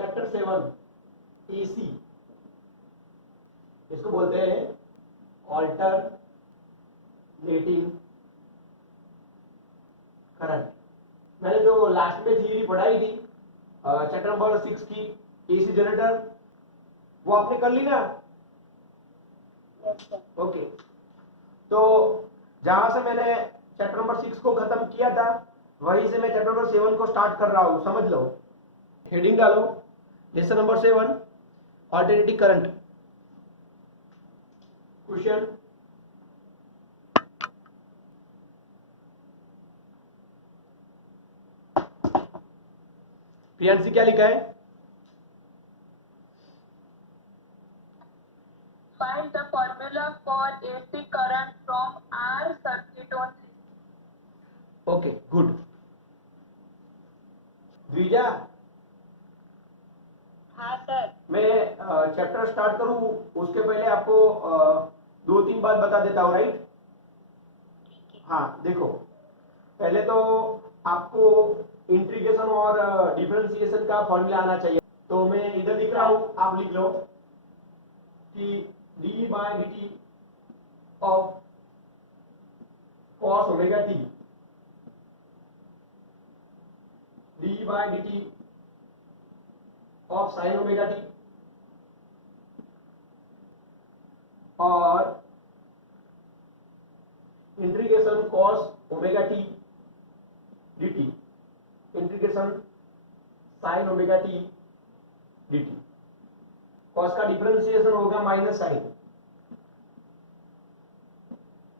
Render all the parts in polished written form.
Chapter 7 AC, इसको बोलते हैं ऑल्टरनेटिंग करंट। मैंने जो लास्ट में थियरी पढ़ाई थी चैप्टर नंबर 6 की एसी जनरेटर, वो आपने कर ली ना? ओके, तो जहां से मैंने चैप्टर नंबर 6 को खत्म किया था वहीं से मैं चैप्टर नंबर 7 को स्टार्ट कर रहा हूं, समझ लो। हेडिंग डालो, lesson number 7 alternating current. Question, Priyanshi क्या लिखा है? Find the formula for AC current from R circuit only. Okay, good. Dwija, हाँ सर। मैं चैप्टर स्टार्ट करूं उसके पहले आपको 2-3 बात बता देता हूं, राइट? हाँ, देखो, पहले तो आपको इंटीग्रेशन और डिफरेंशिएशन का फॉर्मूला आना चाहिए। तो मैं इधर लिख रहा हूं, आप लिख लो कि d by d t of cos omega t, d by d t of sine omega t, और integration cos omega t dt, integration sine omega t dt। Cos का डिफरेंशिएशन होगा माइनस साइन,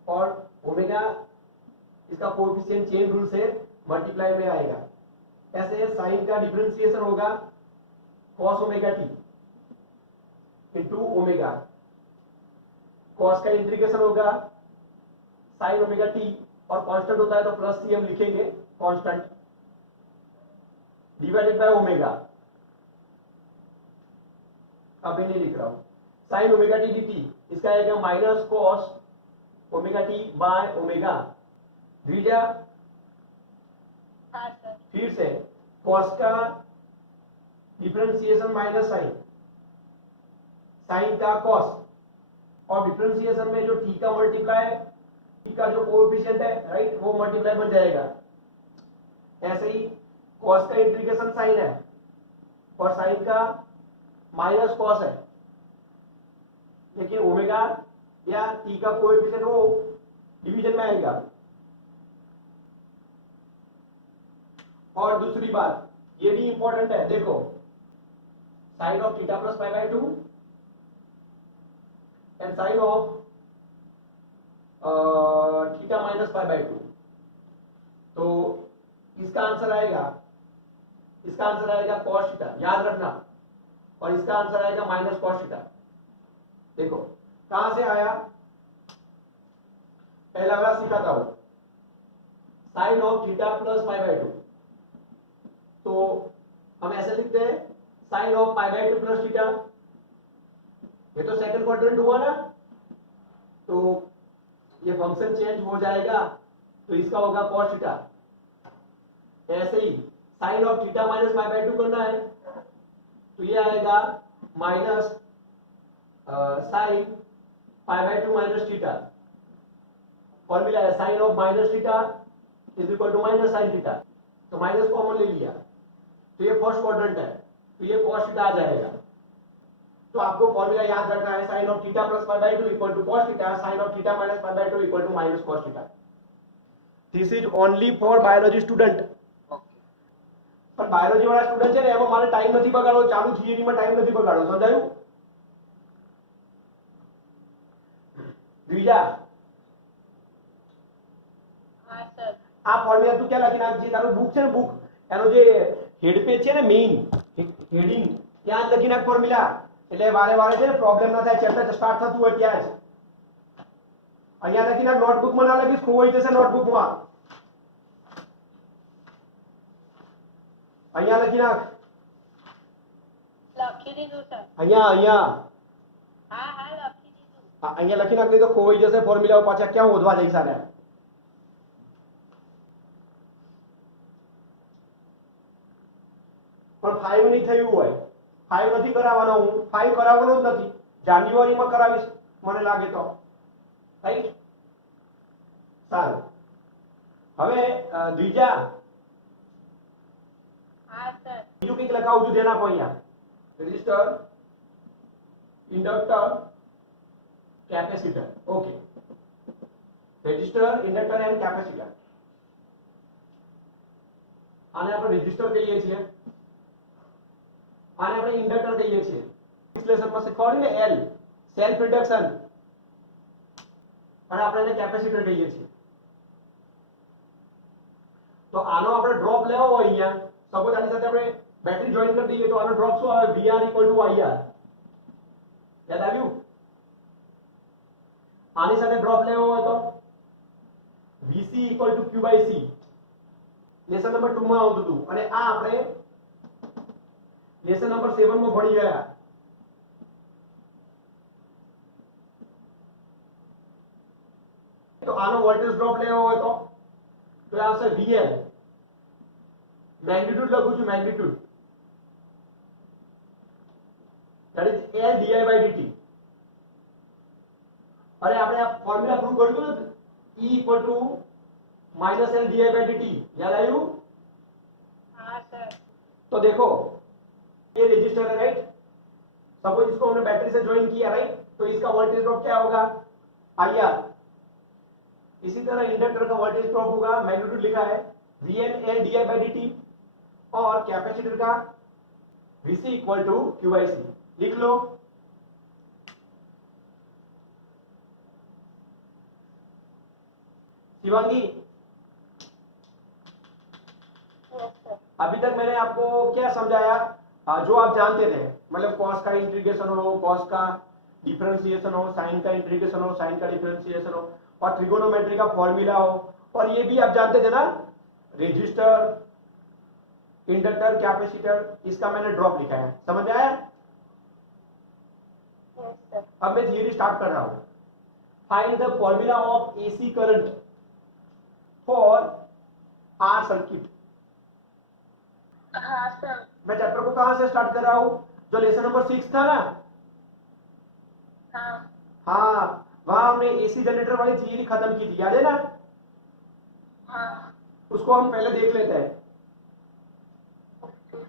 और ओमेगा इसका coefficient chain rule से multiply में आएगा। ऐसे sine का डिफरेंशिएशन होगा cos omega t into omega, cos का इंटीग्रेशन होगा साइन ओमेगा टी, और कांस्टेंट होता है तो प्लस सी हम लिखेंगे कांस्टेंट, डिवाइडेड बाय ओमेगा। अभी नहीं लिख रहा हूं, sine omega t d t, इसका आएगा minus cos omega t by omega. Dwija, हाँ सर। फिर से कॉस का डिफरेंशिएशन माइनस साइन, साइन का कॉस, और डिफरेंशिएशन में जो टी का मल्टीप्लाई, टी का जो कोएफिशिएंट है, राइट, वो मल्टीप्लाई बन जाएगा। ऐसे ही कॉस का इंटीग्रेशन साइन है और साइन का माइनस कॉस है, लेकिन ओमेगा या टी का कोएफिशिएंट वो डिवीजन में आएगा। और दूसरी बात, ये भी इंपॉर्टेंट है, देखो, sine of theta plus pi by 2 and sine of theta minus pi by 2, तो इसका आंसर आएगा कॉस थीटा, याद रखना, और इसका आंसर आएगा माइनस कॉस थीटा। देखो कहां से आया, पहला वाला सिखाता हूं, sine of theta plus pi by 2, तो हम ऐसे लिखते हैं sine of pi by 2 plus theta, ये तो सेकंड क्वाड्रेंट हुआ ना, तो ये फंक्शन चेंज हो जाएगा, तो इसका होगा कॉस थीटा। ऐसे ही sine of theta minus pi by 2 करना है, तो ये आएगा minus sine pi by 2 minus theta. Formula है sine of minus theta is equal to minus sine theta, तो माइनस कॉमन ले लिया, तो ये फर्स्ट क्वाड्रेंट है, तो ये कॉस थीटा आ जाएगा। तो आपको फॉर्मूला याद रखना है, sine of theta plus pi by 2 equal to cos theta, sine of theta minus pi by 2 equal to minus cos theta. This is only for biology student. पर बायोलॉजी वाला student છે ને એમાં મારે ટાઈમ નથી બગાડવો, ચાલુ થિયરીમાં ટાઈમ નથી બગાડવો, સમજાયું? દ્વિજા, हाँ सर। આ ફોર્મ્યુલા તું ક્યાં લખી નાખજે, તારું બુક છે ને, બુક એનો જે હેડ પેજ છે ને, મેઇન હેડિંગ, ત્યાં જ લખી નાખ ફોર્મ્યુલા, એટલે વારે વારે છે ને પ્રોબ્લેમ ના થાય, ચેપ્ટર સ્ટાર્ટ થતું હોય ત્યાં જ અહીંયા લખી નાખ, નોટબુકમાં ના લખીશ, ખોવાઈ જશે નોટબુકમાં, અહીંયા લખી નાખ, લખી દીધું સર। અહીંયા અહીંયા હા હા લખી દીધું। અહીંયા લખી નાખ, નહીં તો ખોવાઈ જશે ફોર્મ્યુલાઓ, પાછા ક્યાં શોધવા જઈશ આને? પણ 5 નહીં થયું હોય 5 નથી કરાવવાનો, હું 5 કરાવવાનો જ નથી, જાન્યુઆરીમાં કરાવીશ મને લાગે તો, રાઈટ? સારું, હવે દ્વિજા हाँ सर। બીજું કંઈક લખાવું છું, ધ્યાન આપો અહીંયા. Resistor, inductor, capacitor. Okay, resistor, inductor and capacitor. આને આપણે રેઝિસ્ટર કહીએ છીએ, આને આપણે ઇન્ડક્ટર કહીએ છીએ. વિશ્લેષણમાં શીખવાડ્યું ને એલ, સેલ્ફ ઇન્ડક્શન, અને આપણે એને કેપેસિટર કહીએ છીએ. તો આનો આપણે ડ્રોપ લેવો હોય અહીંયા, સપોઝ આની સાથે આપણે બેટરી જોઈન કરી દઈએ તો આનો ડ્રોપ શું આવે? VR = IR. યાદ આવ્યું? આની સાથે ડ્રોપ લેવો હોય તો VC = Q/C. લેસન નંબર 2 માં આવતું હતું, અને આ આપણે લેસન નંબર 7 માં ભણી ગયા. તો આનો વોલ્ટેજ ડ્રોપ લેવો હોય તો આ આવશે VL. મેગ્નીટ્યુડ લખું છું, magnitude, that is L di/dt. અરે આપણે આ ફોર્મ્યુલા પ્રૂવ કર્યું ને, E = -L di/dt. याद आयु? हाँ सर। तो देखो ये रेजिस्टर है, राइट? सपोज इसको हमने बैटरी से ज्वाइन किया, राइट? तो इसका वोल्टेज ड्रॉप क्या होगा? IR. इसी तरह इंडक्टर का वोल्टेज ड्रॉप होगा, मैग्नीट्यूड लिखा है VN L di/dt, और कैपेसिटर का VC = Q/C. लिख लो. Shivangi, yes sir. अभी तक मैंने आपको क्या समझाया? जो आप जानते थे, मतलब कॉस का इंटीग्रेशन हो, कॉस का डिफरेंशिएशन हो, साइन का इंटीग्रेशन हो, साइन का डिफरेंशिएशन हो, और ट्रिगोनोमेट्री का फॉर्मूला हो, और ये भी आप जानते थे ना, रेजिस्टर, इंडक्टर, कैपेसिटर, इसका मैंने ड्रॉप लिखा है. समझ में आया? Yes sir. अब मैं थियरी स्टार्ट कर रहा हूं. Find the formula of AC current for R circuit. हाँ सर। मैं चैप्टर को कहां से स्टार्ट कर रहा हूं? जो लेसन नंबर 6 था ना, हाँ हाँ, वहां हमने AC जनरेटर वाली थियरी खत्म की थी, याद है ना? हाँ। उसको हम पहले देख लेते हैं. ओके।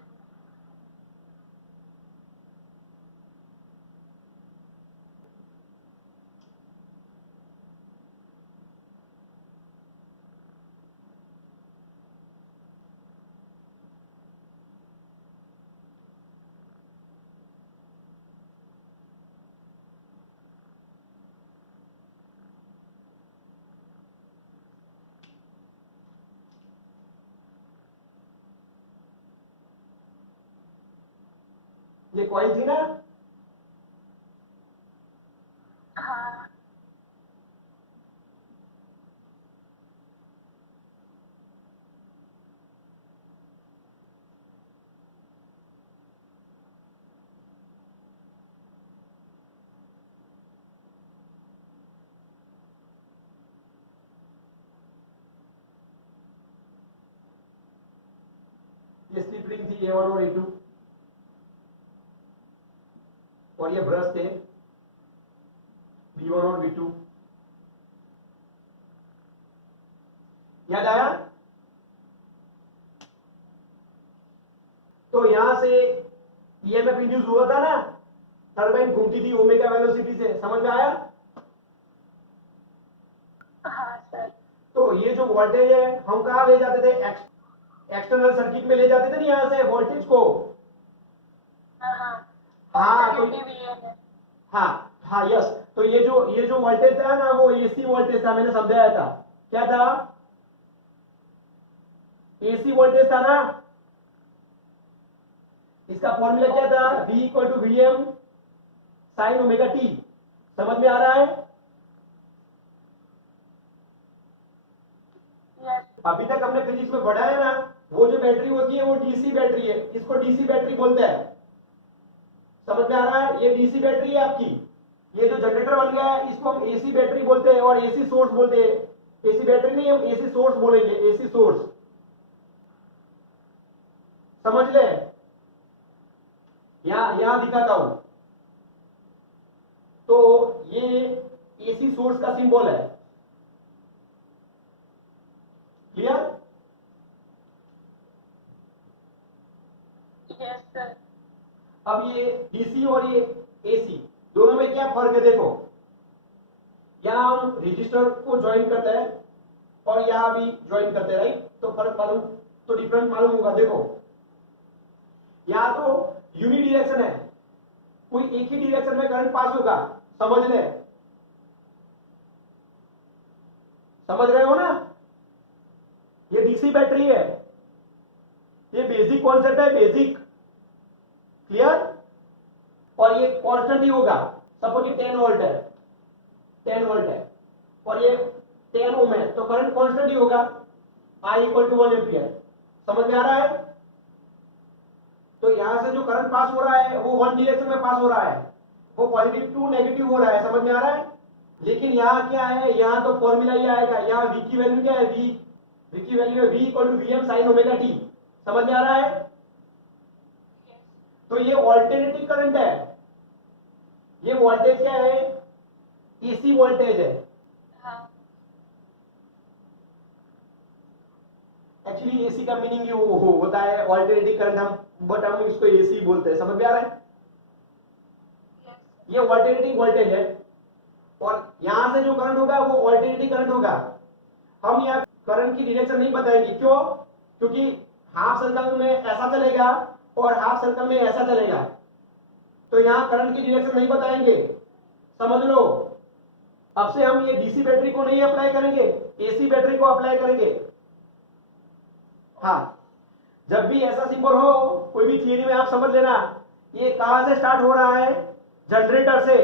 ये कॉइल थी ना, हाँ ये स्लिप रिंग थी A1 और A2, और ये ब्रश थे B1 और B2. याद आया? तो यहां से EMF इंड्यूस हुआ था ना, टरबाइन घूमती थी ओमेगा वेलोसिटी से. समझ में आया? हाँ सर। तो ये जो वोल्टेज है हम कहां ले जाते थे? एक्सटर्नल सर्किट में ले जाते थे ना, यहां से वोल्टेज को. हाँ हाँ। हाँ, तो VN है। हाँ हाँ, यस. तो ये जो वोल्टेज था ना, वो AC वोल्टेज था, मैंने समझाया था. क्या था? AC वोल्टेज था ना. इसका फॉर्मूला क्या था? V = Vm sin omega t. समझ में आ रहा है? यस। अभी तक हमने फिजिक्स में पढ़ा है ना, वो जो बैटरी होती है वो DC बैटरी है, इसको DC बैटरी बोलते हैं. समझ में आ रहा है? ये DC बैटरी है आपकी. ये जो जनरेटर बन गया है इसको हम AC बैटरी बोलते हैं, और AC सोर्स बोलते हैं. AC बैटरी नहीं, हम AC सोर्स बोलेंगे, AC सोर्स. समझ ले? यहां दिखाता हूं। तो ये एसी सोर्स का सिंबल है, क्लियर? Yes sir. अब ये डीसी और ये एसी दोनों में क्या फर्क है देखो, यहां हम रजिस्टर को ज्वाइन करते हैं और यहां भी ज्वाइन करते हैं, राइट? तो फर्क मालूम, तो डिफरेंस मालूम होगा। देखो यहां तो यूनि डायरेक्शन है, कोई एक ही डायरेक्शन में करंट पास होगा, समझ ले, समझ रहे हो ना? ये डीसी बैटरी है, ये बेसिक कॉन्सेप्ट है, बेसिक, क्लियर? और ये कांस्टेंट ही होगा, सपोज ये 10 वोल्ट है, 10 वोल्ट है और ये 10 ओम है, तो करंट कांस्टेंट ही होगा, I इक्वल टू 1 एम्पियर। समझ में आ रहा है? तो यहां से जो करंट पास हो रहा है वो वन डायरेक्शन में पास हो रहा है, वो पॉजिटिव टू नेगेटिव हो रहा है, समझ में आ रहा है? लेकिन यहाँ क्या है, यहाँ तो फॉर्मूला ये आएगा, यहाँ V की वैल्यू क्या है, V की वैल्यू है V equal to Vm sin omega t। समझ में आ रहा है? तो ये ऑल्टरनेटिंग करंट है, ये वोल्टेज क्या है, एसी वोल्टेज है। एक्चुअली एसी का मीनिंग ये होता है ऑल्टरनेटिंग करंट, हम इसको एसी बोलते हैं, समझ में आ रहा है? ये ऑल्टरनेटिंग वोल्टेज है और यहां से जो करंट होगा वो ऑल्टरनेटिंग करंट होगा। हम यहाँ करंट की डायरेक्शन नहीं बताएंगे, क्यों? क्योंकि हाफ सर्कल में ऐसा चलेगा और हाफ सर्कल में ऐसा चलेगा, तो यहाँ करंट की डायरेक्शन नहीं बताएंगे, समझ लो। अब से हम ये डीसी बैटरी को नहीं अप्लाई करेंगे, एसी बैटरी को अप्लाई करेंगे। हाँ, जब भी ऐसा सिंबल हो कोई भी थियरी में, आप समझ लेना ये कहां से स्टार्ट हो रहा है, जनरेटर से,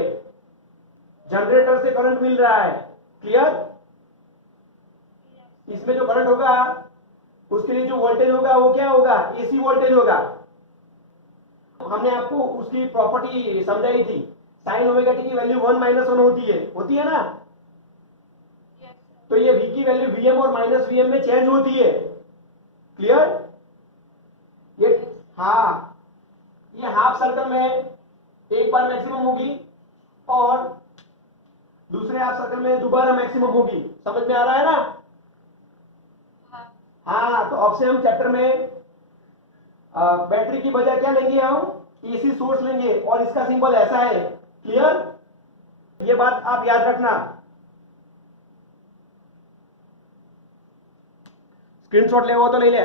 जनरेटर से करंट मिल रहा है, क्लियर? इसमें जो करंट होगा उसके लिए जो वोल्टेज होगा वो क्या होगा, एसी वोल्टेज होगा। हमने आपको उसकी प्रॉपर्टी समझाई थी, साइन ओमेगा टी की वैल्यू 1 -1 होती है ना? तो ये V की वैल्यू Vm और माइनस Vm में चेंज होती है, क्लियर? ये हाँ, ये हाफ सर्कल में एक बार मैक्सिमम होगी और दूसरे हाफ सर्कल में दोबारा मैक्सिमम होगी, समझ में आ रहा है ना? हाँ, तो अब से हम चैप्टर में बैटरी की बजाय क्या लेंगे, हम एसी सोर्स लेंगे और इसका सिंबल ऐसा है, क्लियर? ये बात आप याद रखना। स्क्रीनशॉट ले वो तो ले ले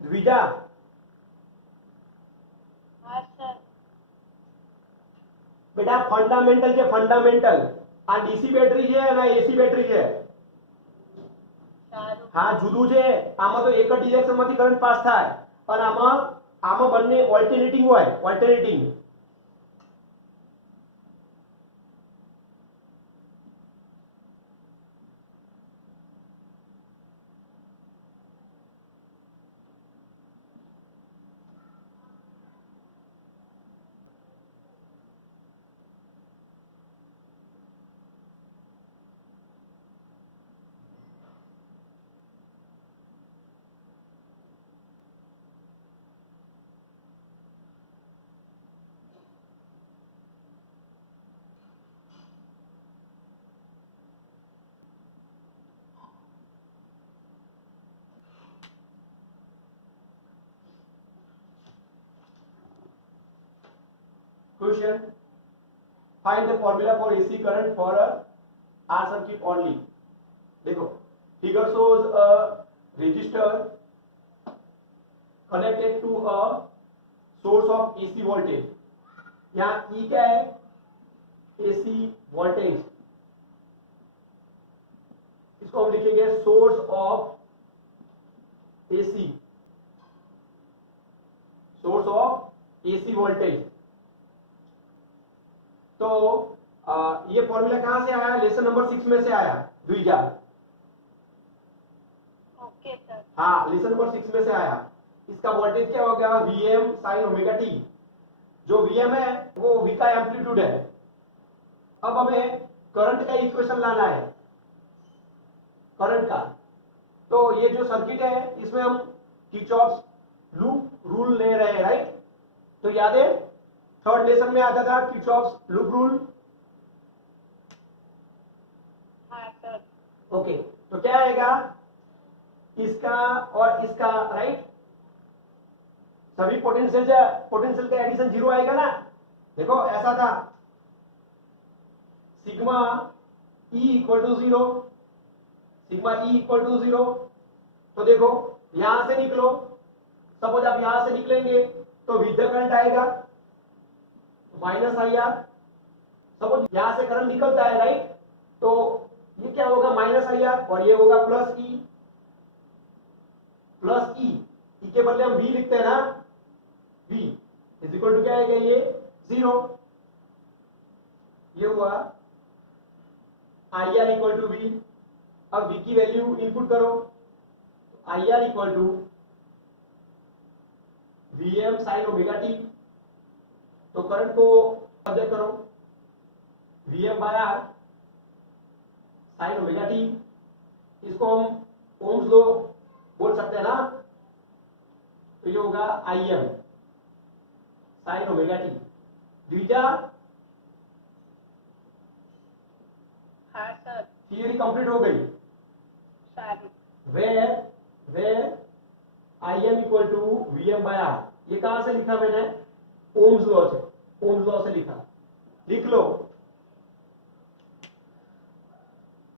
द्विजा। बेटा फंडामेंटल के फंडामेंटल आ डीसी બેટરી છે અને એસી બેટરી છે। હા જુદું છે, આમાં તો એક જ ડિરેક્શન માંથી કરંટ પાસ થાય અને આમાં બંને ઓલ્ટરનેટિંગ હોય, alternating. Question: Find the formula for AC current for a R circuit only। देखो figure shows a resistor connected to a source of AC voltage। यहाँ E क्या है, AC voltage, इसको हम लिखेंगे source of AC, source of AC voltage। तो ये formula कहां से आया, लेसन नंबर 6 में से आया, द्विजा। Okay sir. हाँ, लेसन नंबर 6 में से आया। इसका वोल्टेज क्या होगा, Vm sin ओमेगा t। जो Vm है वो V का एम्पलीट्यूड है। अब हमें करंट का इक्वेशन लाना है, करंट का। तो ये जो सर्किट है इसमें हम किरचॉफ्स लूप रूल ले रहे हैं, राइट। तो याद है थर्ड लेसन में आता था किरचॉफ्स लूप रूल। हाँ सर। ओके, तो क्या आएगा, इसका और इसका, राइट, सभी पोटेंशियल का एडिशन 0 आएगा ना। देखो ऐसा था sigma E equal to 0, sigma E equal to 0। तो देखो यहां से निकलो, सपोज आप यहां से निकलेंगे तो विद्युत करंट आएगा माइनस IR। सपोज यहां से करंट निकलता है, राइट, तो ये क्या होगा माइनस IR और ये होगा प्लस E। प्लस E के बदले हम V लिखते हैं ना, V इज इक्वल टू क्या आएगा, ये 0। ये हुआ IR इक्वल टू V। अब V की वैल्यू इनपुट करो, IR equal to VM sine omega t. तो करंट को ऑब्जर्व करो, VM by R sine omega t. इसको हम ओम्स लॉ बोल सकते हैं ना। तो ये होगा IM साइन ओमेगा टी डिविजा। हाँ सर। थियरी कंप्लीट हो गई। सारी। where IM equal to VM by R। ये कहां से लिखा मैंने, ओम्स लॉ से, ओम्स लॉ से लिखा, लिख लो।